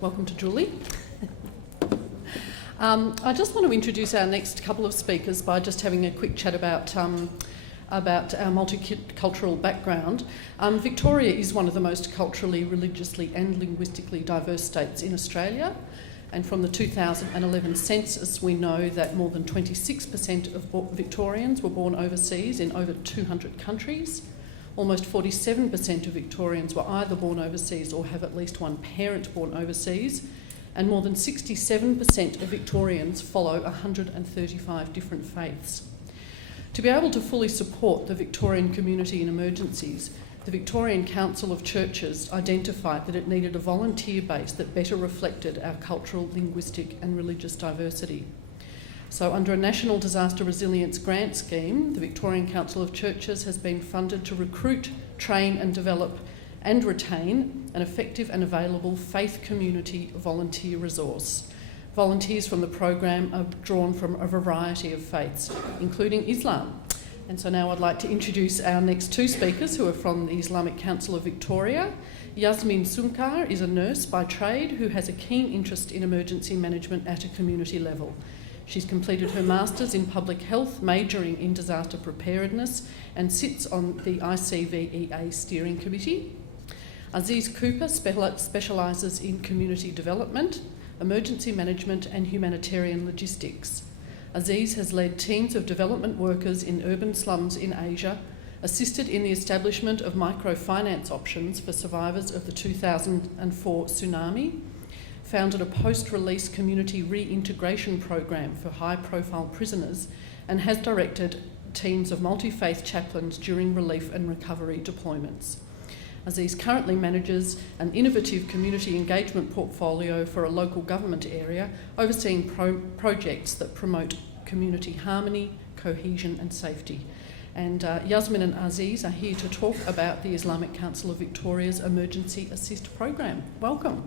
Welcome to Julie. I just want to introduce our next couple of speakers by just having a quick chat about our multicultural background. Victoria is one of the most culturally, religiously and linguistically diverse states in Australia. And from the 2011 census, we know that more than 26% of Victorians were born overseas in over 200 countries. Almost 47% of Victorians were either born overseas or have at least one parent born overseas. And more than 67% of Victorians follow 135 different faiths. To be able to fully support the Victorian community in emergencies, the Victorian Council of Churches identified that it needed a volunteer base that better reflected our cultural, linguistic and religious diversity. So under a National Disaster Resilience Grant Scheme, the Victorian Council of Churches has been funded to recruit, train and develop and retain an effective and available faith community volunteer resource. Volunteers from the program are drawn from a variety of faiths, including Islam. And so now I'd like to introduce our next two speakers who are from the Islamic Council of Victoria. Yasmine Sukar is a nurse by trade who has a keen interest in emergency management at a community level. She's completed her Masters in Public Health, majoring in Disaster Preparedness, and sits on the ICVEA Steering Committee. Aziz Cooper specialises in community development, emergency management and humanitarian logistics. Aziz has led teams of development workers in urban slums in Asia, assisted in the establishment of microfinance options for survivors of the 2004 tsunami, founded a post-release community reintegration program for high-profile prisoners, and has directed teams of multi-faith chaplains during relief and recovery deployments. Aziz currently manages an innovative community engagement portfolio for a local government area, overseeing projects that promote community harmony, cohesion and safety. And Yasmin and Aziz are here to talk about the Islamic Council of Victoria's Emergency Assist Program. Welcome.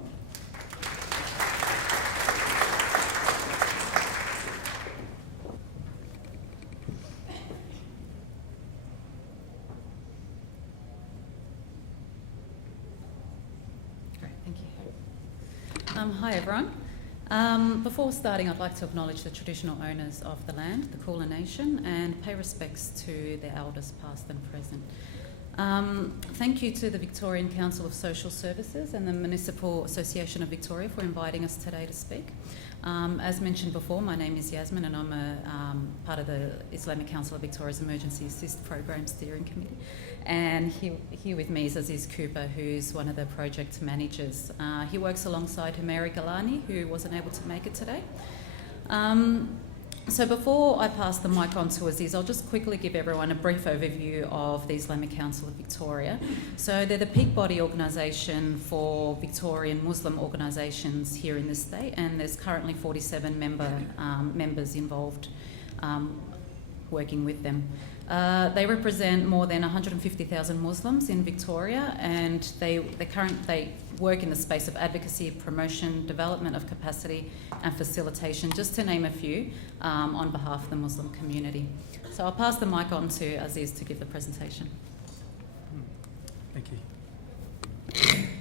Hi everyone. Before starting, I'd like to acknowledge the traditional owners of the land, the Kulin Nation, and pay respects to their elders past and present. Thank you to the Victorian Council of Social Services and the Municipal Association of Victoria for inviting us today to speak. As mentioned before, my name is Yasmin and I'm a part of the Islamic Council of Victoria's Emergency Assist Program Steering Committee. And here with me is Aziz Cooper, who's one of the project managers. He works alongside Humeri Galani, who wasn't able to make it today. So before I pass the mic on to Aziz, I'll just quickly give everyone a brief overview of the Islamic Council of Victoria. So they're the peak body organisation for Victorian Muslim organisations here in the state, and there's currently 47 members involved working with them. They represent more than 150,000 Muslims in Victoria, and they work in the space of advocacy, promotion, development of capacity and facilitation, just to name a few, on behalf of the Muslim community. So I'll pass the mic on to Aziz to give the presentation. Thank you.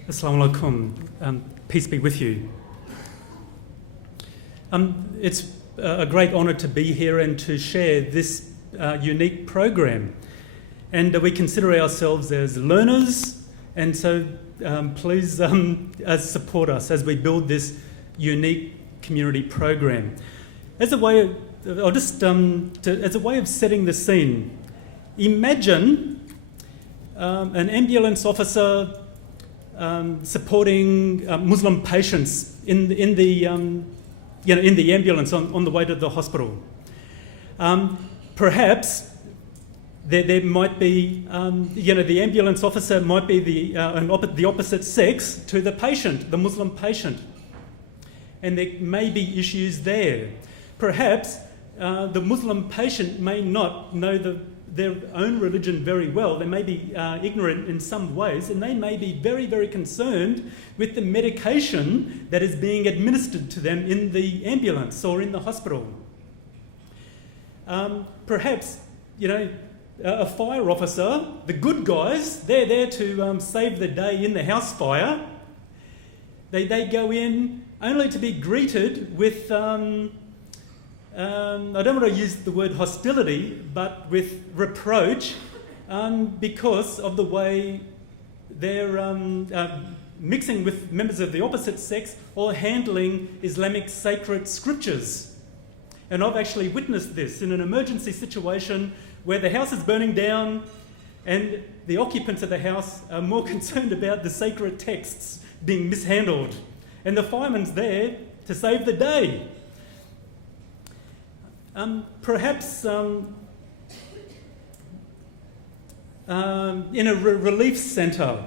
Assalamu alaikum. Peace be with you. It's a great honour to be here and to share this unique program. And we consider ourselves as learners, and so please support us as we build this unique community program. As a way of, as a way of setting the scene, imagine an ambulance officer supporting Muslim patients in the ambulance on the way to the hospital. Perhaps there might be, the ambulance officer might be the opposite sex to the patient, the Muslim patient, and there may be issues there. Perhaps the Muslim patient may not know their own religion very well. They may be ignorant in some ways, and they may be very, very concerned with the medication that is being administered to them in the ambulance or in the hospital. Perhaps, a fire officer, the good guys, they're there to save the day in the house fire. They go in only to be greeted with, I don't want to use the word hostility, but with reproach because of the way they're mixing with members of the opposite sex or handling Islamic sacred scriptures. And I've actually witnessed this in an emergency situation where the house is burning down and the occupants of the house are more concerned about the sacred texts being mishandled. And the fireman's there to save the day. Perhaps in a relief centre,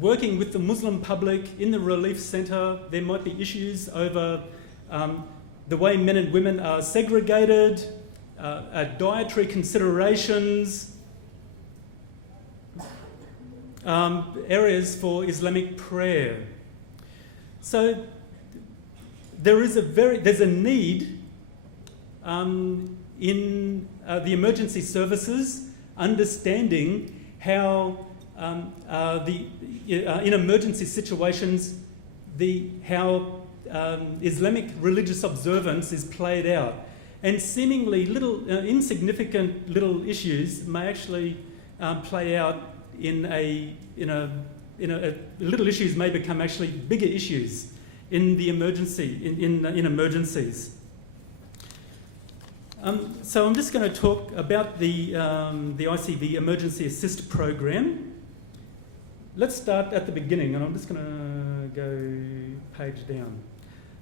working with the Muslim public in the relief centre, there might be issues over the way men and women are segregated, dietary considerations, areas for Islamic prayer. So there's a need in the emergency services understanding how in emergency situations how Islamic religious observance is played out, and seemingly insignificant little issues may actually play out in little issues may become actually bigger issues in the in emergencies. So I'm just going to talk about the ICV Emergency Assist Program. Let's start at the beginning, and I'm just going to go page down.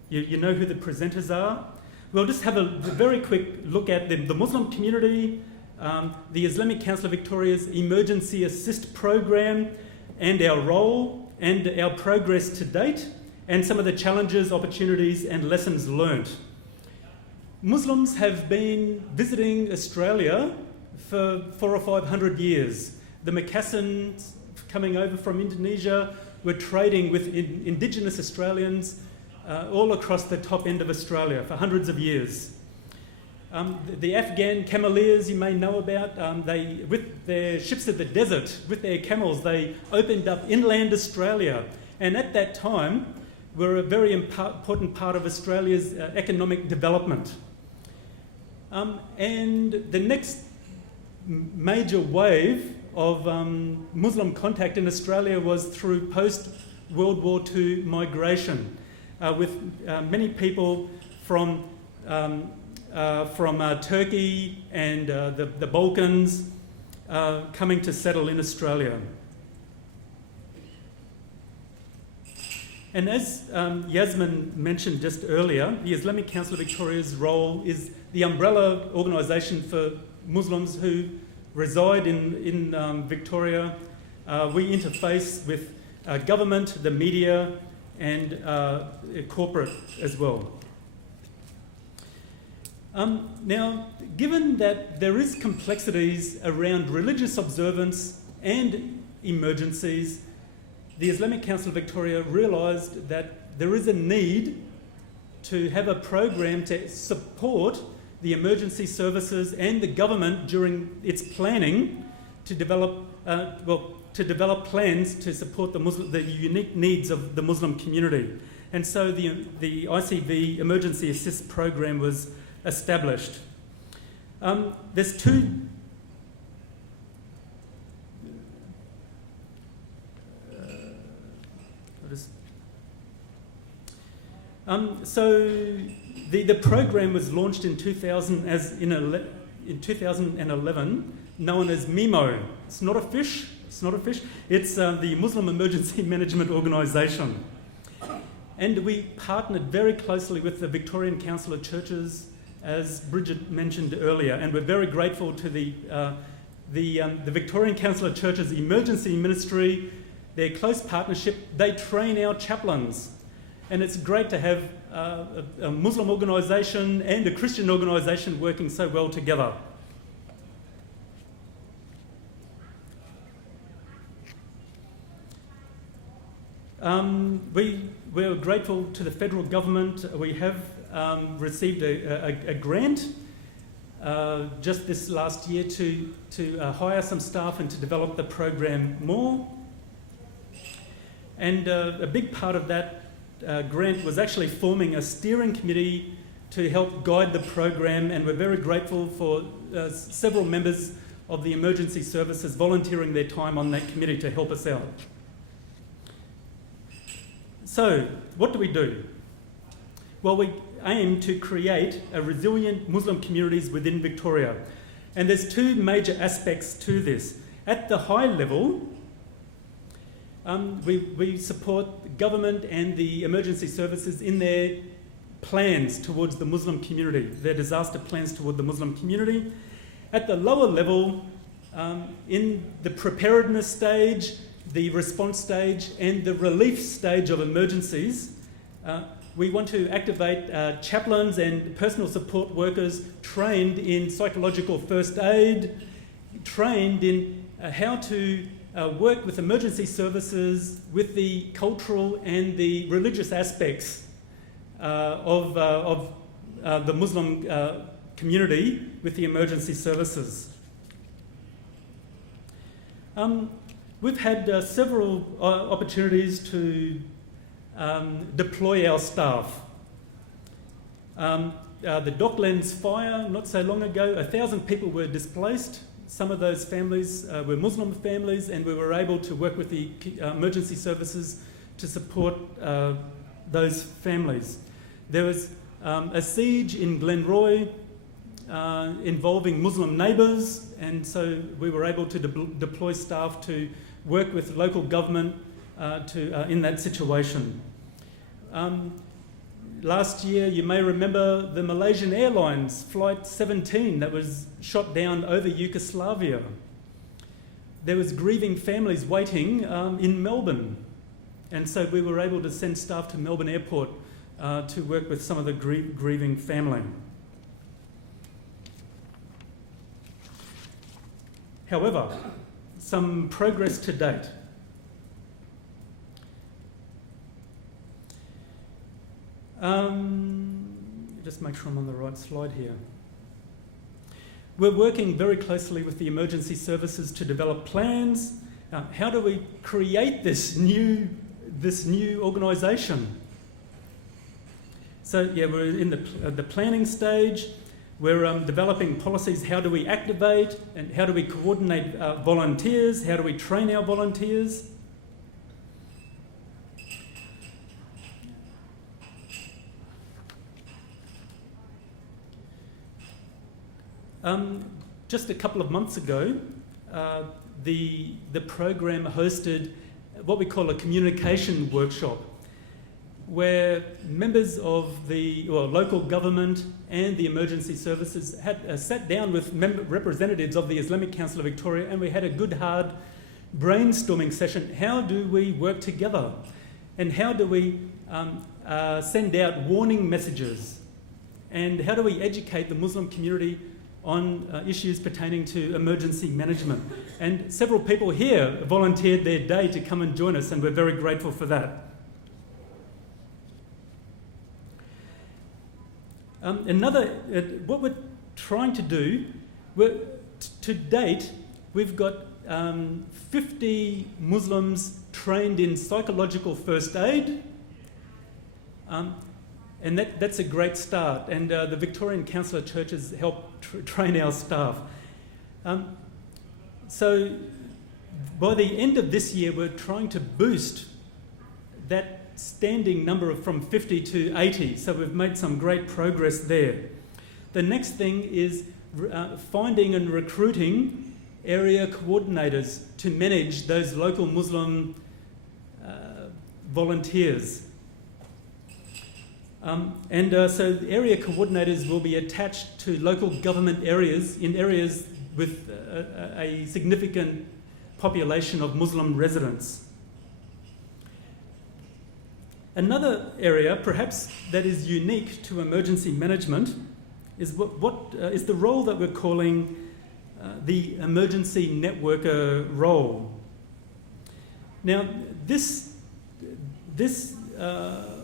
You know who the presenters are? We'll just have a very quick look at the Muslim community, the Islamic Council of Victoria's Emergency Assist Program, and our role and our progress to date, and some of the challenges, opportunities, and lessons learnt. Muslims have been visiting Australia for 400 or 500 years. The Macassans coming over from Indonesia were trading with Indigenous Australians all across the top end of Australia for hundreds of years. The Afghan cameleers you may know about, they, with their ships of the desert, with their camels, they opened up inland Australia, and at that time were a very important part of Australia's economic development. And the next major wave of Muslim contact in Australia was through post-World War II migration, with many people from Turkey and the Balkans coming to settle in Australia. And as Yasmin mentioned just earlier, the Islamic Council of Victoria's role is the umbrella organisation for Muslims who reside in Victoria. We interface with government, the media, and corporate as well. Now, given that there is complexities around religious observance and emergencies, the Islamic Council of Victoria realised that there is a need to have a program to support the emergency services and the government during its planning to develop plans to support the unique needs of the Muslim community. And so the ICV Emergency Assist Program was established. There's two so the program was launched in 2011, known as MIMO. It's not a fish. It's the Muslim Emergency Management Organisation. And we partnered very closely with the Victorian Council of Churches, as Bridget mentioned earlier, and we're very grateful to the Victorian Council of Churches Emergency Ministry, their close partnership. They train our chaplains, and it's great to have a Muslim organisation and a Christian organisation working so well together. We're grateful to the federal government. We have received a grant just this last year to hire some staff and to develop the program more. And a big part of that grant was actually forming a steering committee to help guide the program, and we're very grateful for several members of the emergency services volunteering their time on that committee to help us out. So, what do? Well, we aim to create a resilient Muslim communities within Victoria. And there's two major aspects to this. At the high level, we support the government and the emergency services in their plans towards the Muslim community, their disaster plans toward the Muslim community. At the lower level, in the preparedness stage, the response stage, and the relief stage of emergencies, we want to activate chaplains and personal support workers trained in psychological first aid, trained in how to work with emergency services with the cultural and the religious aspects of the Muslim community with the emergency services. We've had several opportunities to deploy our staff. The Docklands fire, not so long ago, 1,000 people were displaced. Some of those families were Muslim families, and we were able to work with the emergency services to support those families. There was a siege in Glenroy involving Muslim neighbours, and so we were able to deploy staff to work with local government in that situation. Last year, you may remember the Malaysian Airlines Flight 17 that was shot down over Yugoslavia. There was grieving families waiting in Melbourne, and so we were able to send staff to Melbourne Airport to work with some of the grieving family. However, some progress to date. Just make sure I'm on the right slide here. We're working very closely with the emergency services to develop plans. How do we create this new organisation? So yeah, we're in the planning stage. We're developing policies. How do we activate and how do we coordinate volunteers? How do we train our volunteers? Just a couple of months ago, the program hosted what we call a communication workshop, where members of the local government and the emergency services had sat down with representatives of the Islamic Council of Victoria, and we had a good hard brainstorming session. How do we work together? And how do we send out warning messages? And how do we educate the Muslim community on issues pertaining to emergency management? And several people here volunteered their day to come and join us, and we're very grateful for that. What we're trying to do, to date, we've got 50 Muslims trained in psychological first aid, and that's a great start. And the Victorian Council of Churches help train our staff. So by the end of this year, we're trying to boost that standing number from 50 to 80. So we've made some great progress there. The next thing is finding and recruiting area coordinators to manage those local Muslim volunteers. So the area coordinators will be attached to local government areas in areas with a significant population of Muslim residents. Another area, perhaps that is unique to emergency management, is is the role that we're calling the emergency networker role. Now, this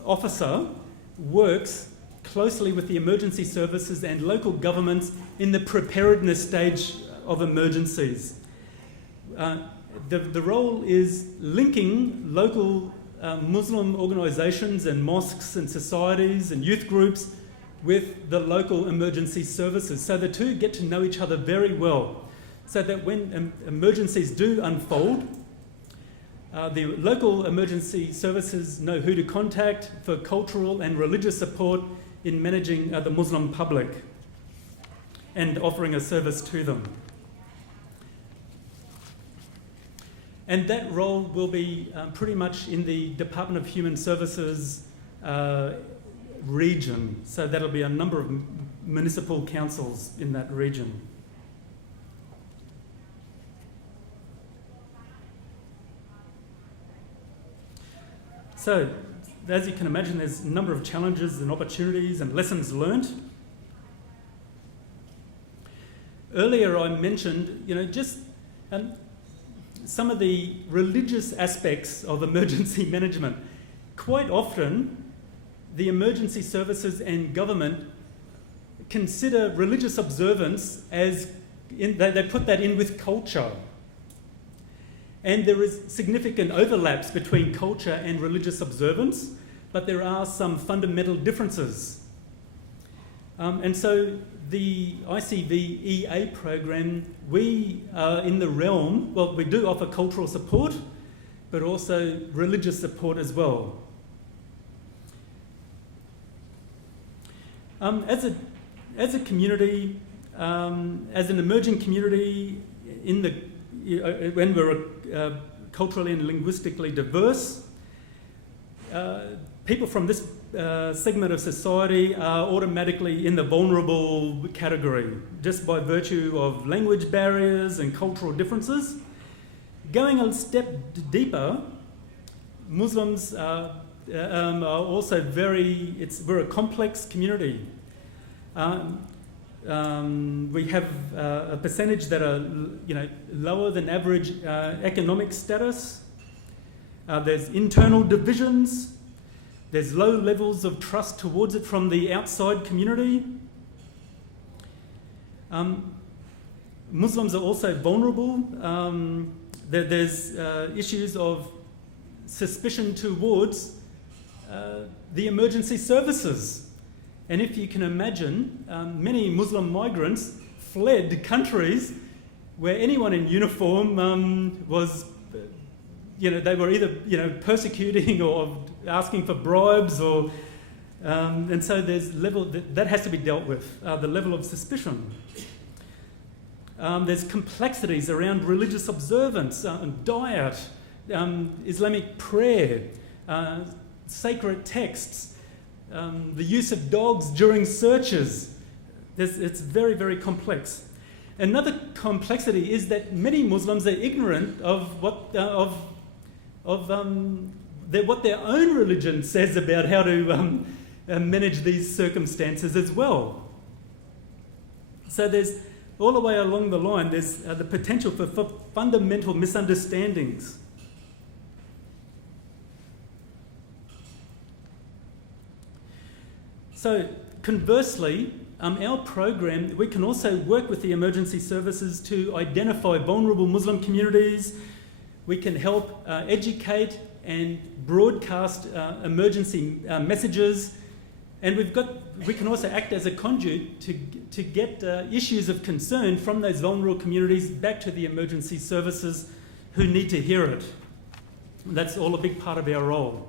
officer works closely with the emergency services and local governments in the preparedness stage of emergencies. The role is linking local Muslim organisations and mosques and societies and youth groups with the local emergency services. So the two get to know each other very well, so that when emergencies do unfold, the local emergency services know who to contact for cultural and religious support in managing the Muslim public and offering a service to them. And that role will be pretty much in the Department of Human Services region. So that'll be a number of municipal councils in that region. So, as you can imagine, there's a number of challenges and opportunities and lessons learnt. Earlier I mentioned, just some of the religious aspects of emergency management. Quite often, the emergency services and government consider religious observance as, they put that in with culture. And there is significant overlaps between culture and religious observance, but there are some fundamental differences. And so the ICVEA program, we are in the realm, well, we do offer cultural support, but also religious support as well. As a community, as an emerging community, when we're culturally and linguistically diverse, people from this segment of society are automatically in the vulnerable category, just by virtue of language barriers and cultural differences. Going a step deeper, Muslims are also we're a complex community. We have a percentage that are, lower than average economic status. There's internal divisions. There's low levels of trust towards it from the outside community. Muslims are also vulnerable. There's issues of suspicion towards the emergency services. And if you can imagine, many Muslim migrants fled countries where anyone in uniform was, they were either, persecuting or asking for bribes, or, and so there's that has to be dealt with, the level of suspicion. There's complexities around religious observance, diet, Islamic prayer, sacred texts, the use of dogs during searches. It's very, very complex. Another complexity is that many Muslims are ignorant of what their own religion says about how to manage these circumstances as well. So there's, all the way along the line, there's the potential for fundamental misunderstandings. So conversely, our program, we can also work with the emergency services to identify vulnerable Muslim communities. We can help educate and broadcast emergency messages, and we can also act as a conduit to get issues of concern from those vulnerable communities back to the emergency services who need to hear it. That's all a big part of our role.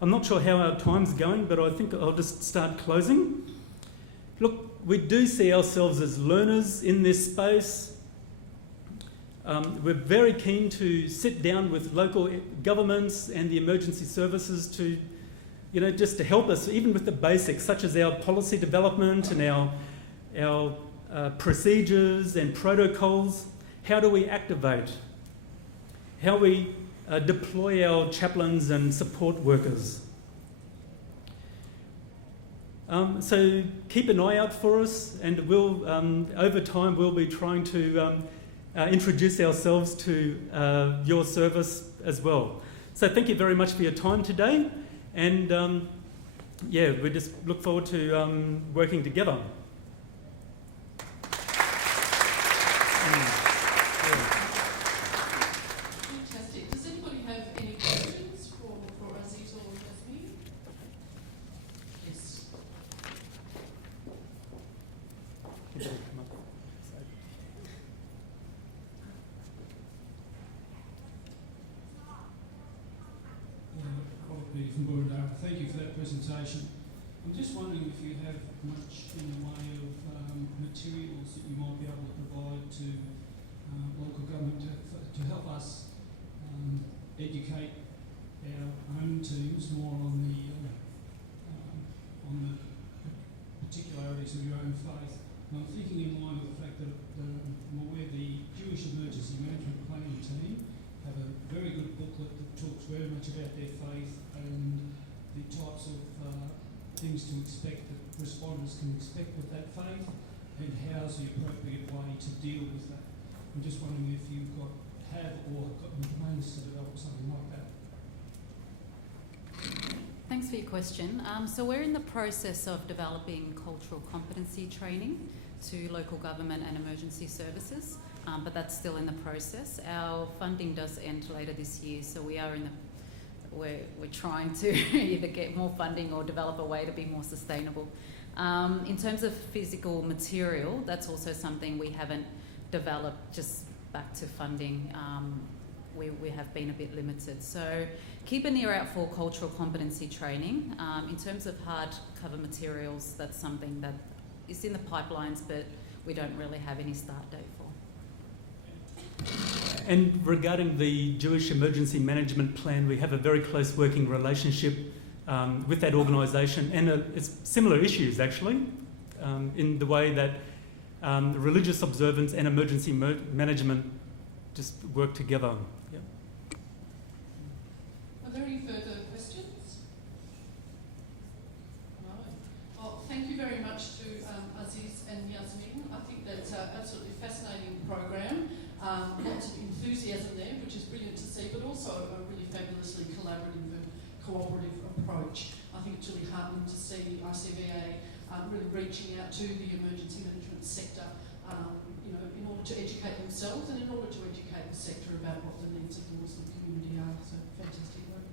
I'm not sure how our time's going, but I think I'll just start closing. Look, we do see ourselves as learners in this space. We're very keen to sit down with local governments and the emergency services to, just to help us, even with the basics, such as our policy development and our procedures and protocols. How do we activate? How we deploy our chaplains and support workers. So keep an eye out for us, and we'll, over time, we'll be trying to introduce ourselves to your service as well. So thank you very much for your time today, and we just look forward to working together. Fantastic. Does anybody have any thank you for that presentation. I'm just wondering if you have much in the way of materials that you might be able to provide to local government to help us educate our own teams more on the particularities of your own faith. And I'm thinking in line with the fact that I'm aware the Jewish Emergency Management Planning team have a very good booklet that talks very much about their faith and the types of things to expect that responders can expect with that faith and how's the appropriate way to deal with that. I'm just wondering if you've have plans to develop something like that. Thanks for your question. So we're in the process of developing cultural competency training to local government and emergency services, but that's still in the process. Our funding does end later this year, so we are we're trying to either get more funding or develop a way to be more sustainable. In terms of physical material, that's also something we haven't developed. Just back to funding, we have been a bit limited. So keep an ear out for cultural competency training. In terms of hardcover materials, that's something that is in the pipelines, but we don't really have any start date for. And regarding the Jewish Emergency Management Plan, we have a very close working relationship with that organisation, and it's similar issues actually, in the way that religious observance and emergency management just work together. Yep. Are there any further questions? No. Well, thank you very much to Aziz and Yasmin. I think that's an absolutely fascinating program. Lots of enthusiasm there, which is brilliant to see, but also a really fabulously collaborative and cooperative approach. I think it's really heartening to see ICVA really reaching out to the emergency management sector, in order to educate themselves and in order to educate the sector about what the needs of the Muslim community are. So fantastic work.